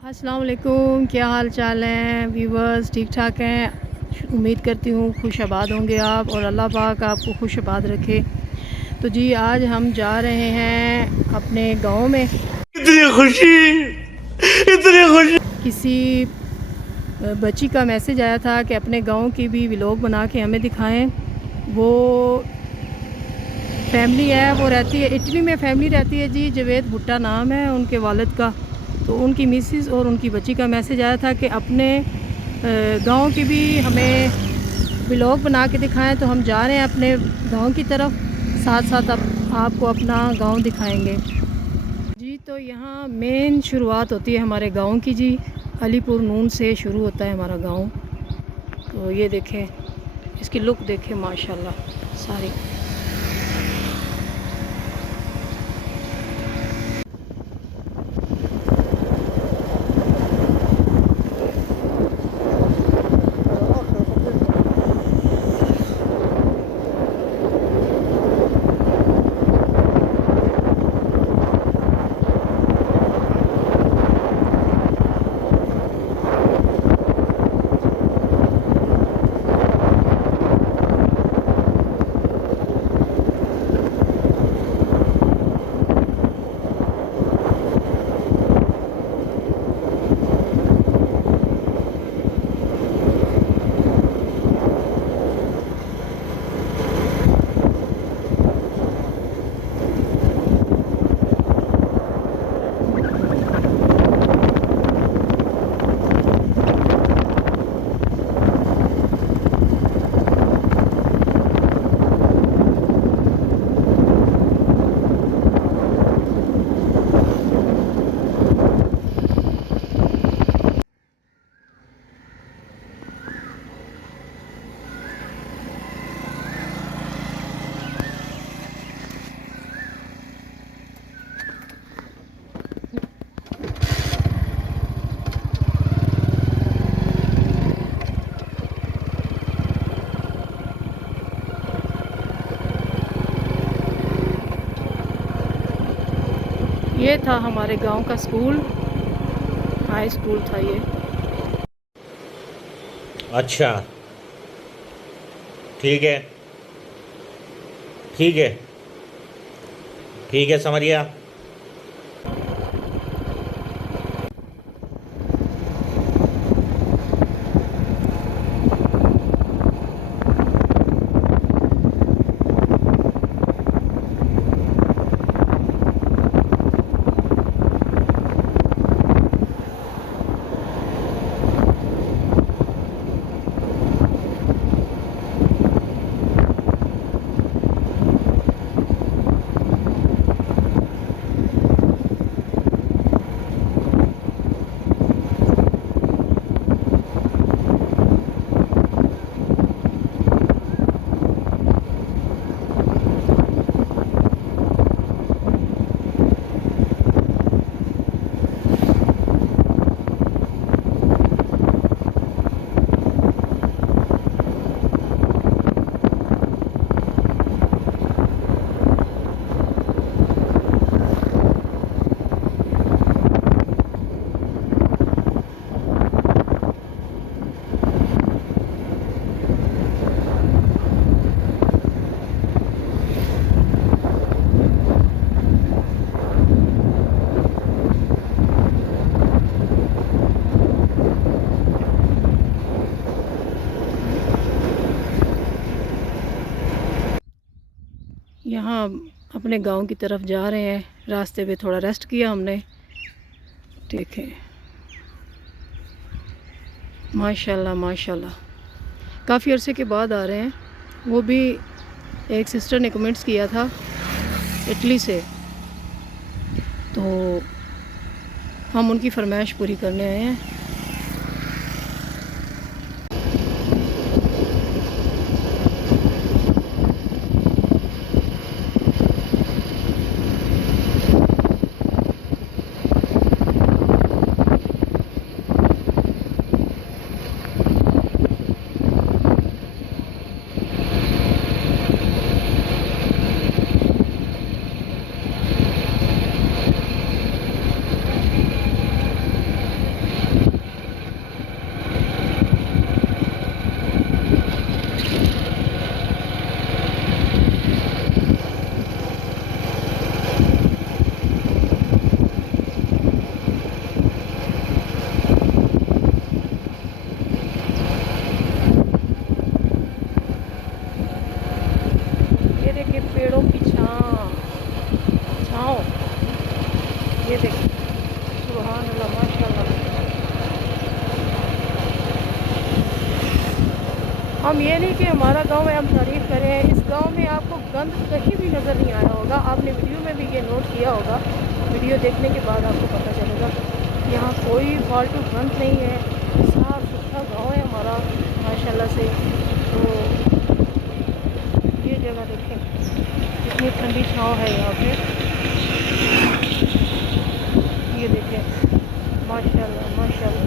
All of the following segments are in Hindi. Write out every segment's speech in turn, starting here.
अस्सलाम वालेकुम, क्या हाल चाल हैं व्यूवर्स? ठीक ठाक हैं? उम्मीद करती हूँ खुश आबाद होंगे आप और अल्लाह पाक आपको खुश आबाद रखे। तो जी आज हम जा रहे हैं अपने गांव में। इतनी खुशी, इतनी खुशी। किसी बच्ची का मैसेज आया था कि अपने गांव की भी व्लॉग बना के हमें दिखाएं। वो फैमिली है, वो रहती है इटली में, फैमिली रहती है जी, जवेद भुट्टा नाम है उनके वालिद का। तो उनकी मिसिस और उनकी बच्ची का मैसेज आया था कि अपने गांव की भी हमें व्लॉग बना के दिखाएं। तो हम जा रहे हैं अपने गांव की तरफ, साथ साथ आपको अपना गांव दिखाएंगे जी। तो यहाँ मेन शुरुआत होती है हमारे गांव की जी, अलीपुर नून से शुरू होता है हमारा गांव। तो ये देखें, इसकी लुक देखें माशाल्लाह सारी। ये था हमारे गांव का स्कूल, हाई स्कूल था ये। अच्छा, ठीक है, ठीक है, ठीक है, समझ गया। यहाँ अपने गांव की तरफ जा रहे हैं, रास्ते पे थोड़ा रेस्ट किया हमने। देखें माशाल्लाह माशाल्लाह, काफ़ी अरसे के बाद आ रहे हैं। वो भी एक सिस्टर ने कमेंट्स किया था इटली से, तो हम उनकी फरमाइश पूरी करने आए हैं। सुभान अल्लाह माशाल्लाह। हम ये नहीं कि हमारा गांव है हम तारीफ़ करें, इस गांव में आपको गंद कहीं भी नज़र नहीं आया होगा। आपने वीडियो में भी ये नोट किया होगा, वीडियो देखने के बाद आपको पता चलेगा यहाँ कोई फालतू गंद नहीं है, साफ़ सुथरा गांव है हमारा माशाल्लाह से। तो ये जगह देखें कितनी ठंडी छाँव है यहाँ पे, ये देखें माशाल्लाह माशाल्लाह।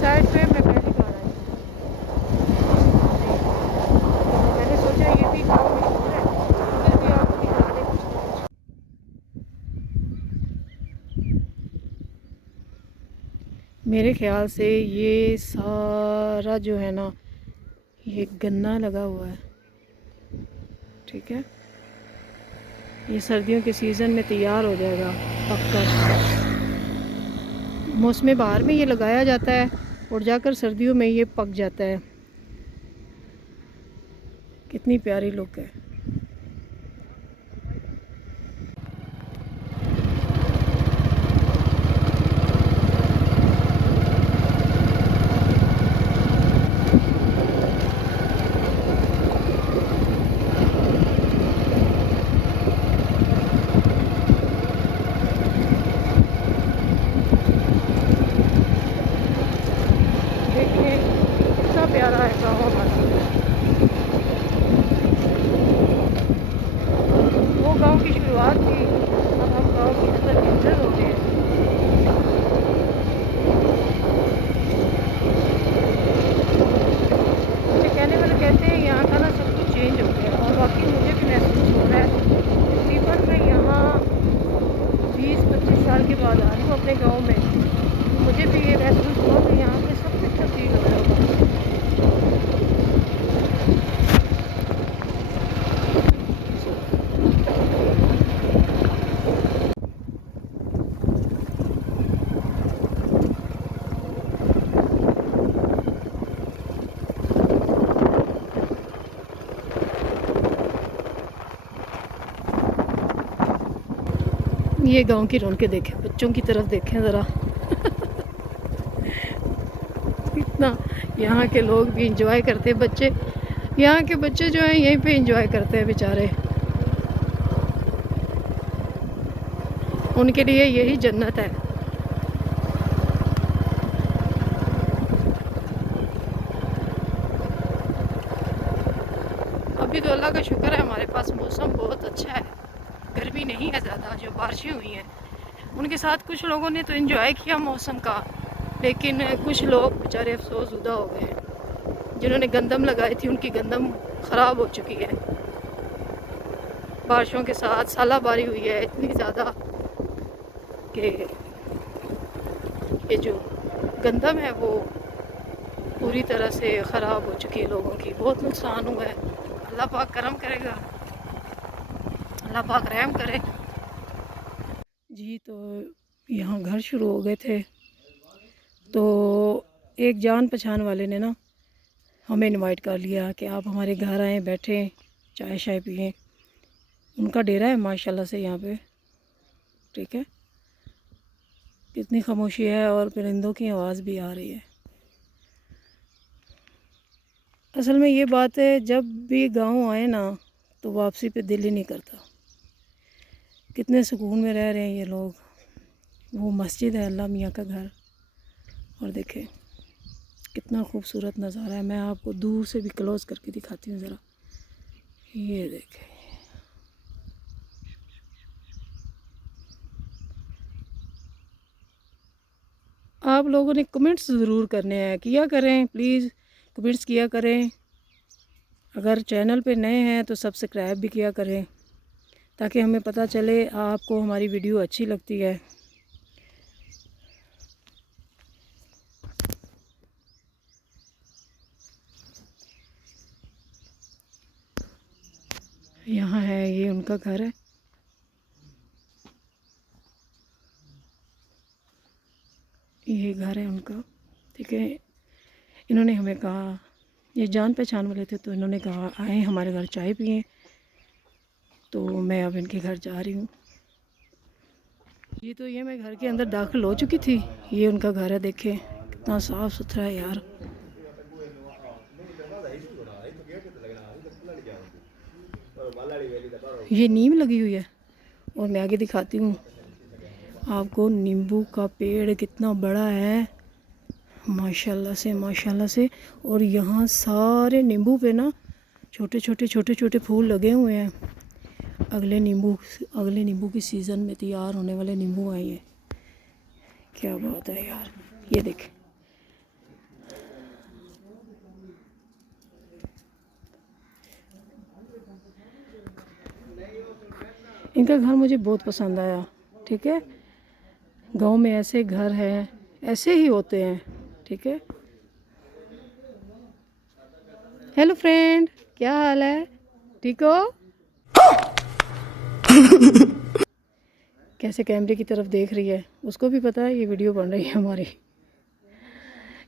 साइड पे मैं पहली बार आई तो मैंने सोचा ये भी गाँव मशहूर है, उधर भी आपको दिखा दें कुछ ना कुछ। मेरे ख्याल से ये सारा जो है ना ये गन्ना लगा हुआ है, ठीक है। ये सर्दियों के सीज़न में तैयार हो जाएगा पककर। मौसम बहार में ये लगाया जाता है और जाकर सर्दियों में ये पक जाता है। कितनी प्यारी लुक है। देखिए कितना प्यारा है गाँव हमारा। वो गांव की शुरुआत थी, अब हम गांव के अंदर एंटर हो गए हैं। मुझे कहने वाले कहते हैं यहाँ का ना सब कुछ चेंज हो गया और वाकई मुझे भी महसूस हो रहा है। तकरीबन मैं यहाँ 20-25 साल के बाद आ रही हूँ अपने गांव में, तो मुझे भी ये महसूस हुआ कि यहाँ पे सब कुछ तब्दील हो गया होगा। ये गांव की रौनकें देखें, बच्चों की तरफ देखें ज़रा इतना यहाँ के लोग भी इंजॉय करते हैं, बच्चे यहाँ के बच्चे जो हैं यहीं पे इंजॉय करते हैं बेचारे, उनके लिए यही जन्नत है। अभी तो अल्लाह का शुक्र है हमारे पास मौसम बहुत अच्छा है, गर्मी नहीं है ज़्यादा। जो बारिशें हुई हैं उनके साथ कुछ लोगों ने तो एंजॉय किया मौसम का, लेकिन कुछ लोग बेचारे अफसोसज़दा हो गए हैं। जिन्होंने गंदम लगाई थी उनकी गंदम ख़राब हो चुकी है, बारिशों के साथ सालाबारी हुई है इतनी ज़्यादा कि ये जो गंदम है वो पूरी तरह से ख़राब हो चुकी है, लोगों की बहुत नुकसान हुआ है। अल्लाह पाक करम करेगा, अल्लाह पाक रहम करे जी। तो यहाँ घर शुरू हो गए थे, तो एक जान पहचान वाले ने ना हमें इनवाइट कर लिया कि आप हमारे घर आएँ, बैठें, चाय शाय पिएँ। उनका डेरा है माशाल्लाह से यहाँ पे, ठीक है। कितनी खामोशी है और परिंदों की आवाज़ भी आ रही है। असल में ये बात है, जब भी गांव आए ना तो वापसी पे दिल ही नहीं करता। कितने सुकून में रह रहे हैं ये लोग। वो मस्जिद है अल्लाह मियाँ का घर, और देखें कितना खूबसूरत नज़ारा है। मैं आपको दूर से भी क्लोज़ करके दिखाती हूँ ज़रा। ये देखें, आप लोगों ने कमेंट्स ज़रूर करने हैं, किया करें प्लीज़, कमेंट्स किया करें। अगर चैनल पे नए हैं तो सब्सक्राइब भी किया करें, ताकि हमें पता चले आपको हमारी वीडियो अच्छी लगती है। यहाँ है, ये उनका घर है। ये घर है उनका, ठीक है। इन्होंने हमें कहा, ये जान पहचान वाले थे, तो इन्होंने कहा आए हमारे घर चाय पिए। तो मैं अब इनके घर जा रही हूँ जी। तो ये मैं घर के अंदर दाखिल हो चुकी थी। ये उनका घर है, देखें कितना साफ़ सुथरा है यार। ये नीम लगी हुई है, और मैं आगे दिखाती हूँ आपको। नींबू का पेड़ कितना बड़ा है, माशाल्लाह से माशाल्लाह से। और यहाँ सारे नींबू पे ना छोटे छोटे फूल लगे हुए हैं। अगले नींबू की सीज़न में तैयार होने वाले नींबू आए हैं। क्या बात है यार, ये देखें। इनका घर मुझे बहुत पसंद आया, ठीक है। गांव में ऐसे घर हैं, ऐसे ही होते हैं, ठीक है। हेलो फ्रेंड, क्या हाल है, ठीक हो? कैसे कैमरे की तरफ देख रही है, उसको भी पता है ये वीडियो बन रही है हमारी।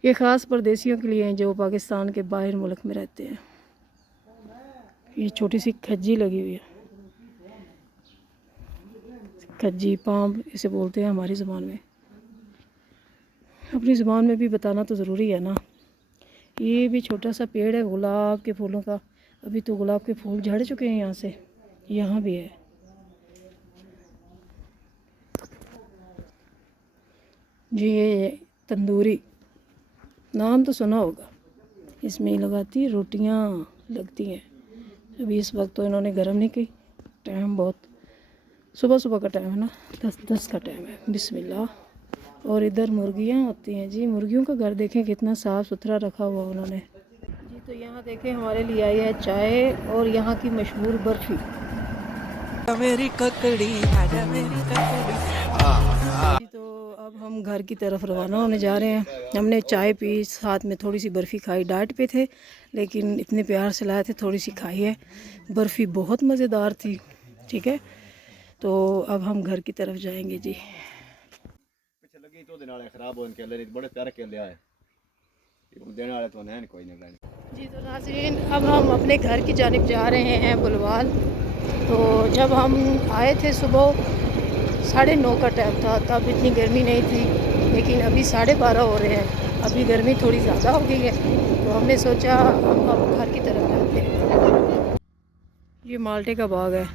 ये ख़ास परदेशियों के लिए हैं जो पाकिस्तान के बाहर मुल्क में रहते हैं। ये छोटी सी खज्जी लगी हुई है, खज्जी पाम इसे बोलते हैं हमारी ज़बान में। अपनी ज़बान में भी बताना तो ज़रूरी है ना। ये भी छोटा सा पेड़ है गुलाब के फूलों का। अभी तो गुलाब के फूल झड़ चुके हैं यहाँ से। यहाँ भी है। जी ये तंदूरी नाम तो सुना होगा, इसमें लगाती रोटियाँ लगती हैं। अभी इस वक्त तो इन्होंने गर्म नहीं की, टाइम बहुत सुबह का टाइम है ना, 10 का टाइम है। बिस्मिल्लाह। और इधर मुर्गियाँ होती हैं जी। मुर्गियों का घर देखें कितना साफ़ सुथरा रखा हुआ उन्होंने जी। तो यहाँ देखें हमारे लिए आई है चाय और यहाँ की मशहूर बर्फ़ी। मेरी ककड़ी आजा मेरी ककड़ी। जी तो अब हम घर की तरफ रवाना होने जा रहे हैं। हमने चाय पी, साथ में थोड़ी सी बर्फ़ी खाई। डाइट पे थे लेकिन इतने प्यार से लाए थे, थोड़ी सी खाई है। बर्फ़ी बहुत मज़ेदार थी, ठीक है। तो अब हम घर की तरफ जाएंगे जी। पिछे लगी तो देने वाले खराब होने के लिए बड़े प्यारे के लिए आए, देने वाले तो नहीं कोई नहीं जी। तो नाज़रीन अब हम अपने घर की जानिब जा रहे हैं बुलवाल। तो जब हम आए थे सुबह 9:30 का टाइम था, तब इतनी गर्मी नहीं थी, लेकिन अभी 12:30 हो रहे हैं। अभी गर्मी थोड़ी ज़्यादा हो गई है, तो हमने सोचा हम अब घर की तरफ जाते हैं। ये माल्टे का बाग है।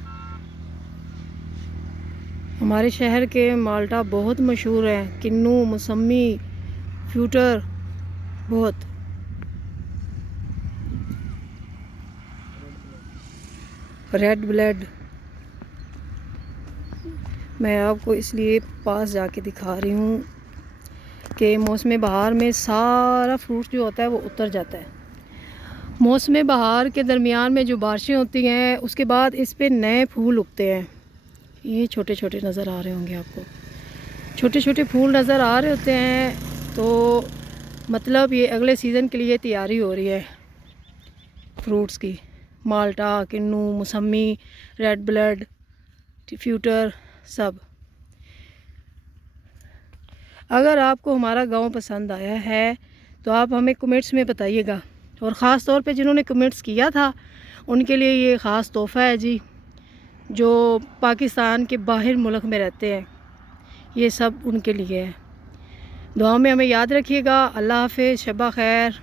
हमारे शहर के माल्टा बहुत मशहूर है। किन्नू, मौसमी, फ्यूटर बहुत। रेड ब्लेड मैं आपको इसलिए पास जाके दिखा रही हूँ कि मौसम बहार में सारा फ्रूट जो होता है वो उतर जाता है। मौसम बहार के दरमियान में जो बारिशें होती हैं उसके बाद इस पे नए फूल उगते हैं। ये छोटे छोटे नज़र आ रहे होंगे आपको, छोटे छोटे फूल नज़र आ रहे होते हैं। तो मतलब ये अगले सीज़न के लिए तैयारी हो रही है फ्रूट्स की। माल्टा, किन्नू, मौसमी, रेड ब्लड, फ्यूटर सब। अगर आपको हमारा गांव पसंद आया है तो आप हमें कमेंट्स में बताइएगा। और ख़ास तौर पे जिन्होंने कमेंट्स किया था उनके लिए ये ख़ास तोहफ़ा है जी, जो पाकिस्तान के बाहर मुल्क में रहते हैं। ये सब उनके लिए है। दुआ में हमें याद रखिएगा। अल्लाह हाफ़िज़, शब्बा खैर।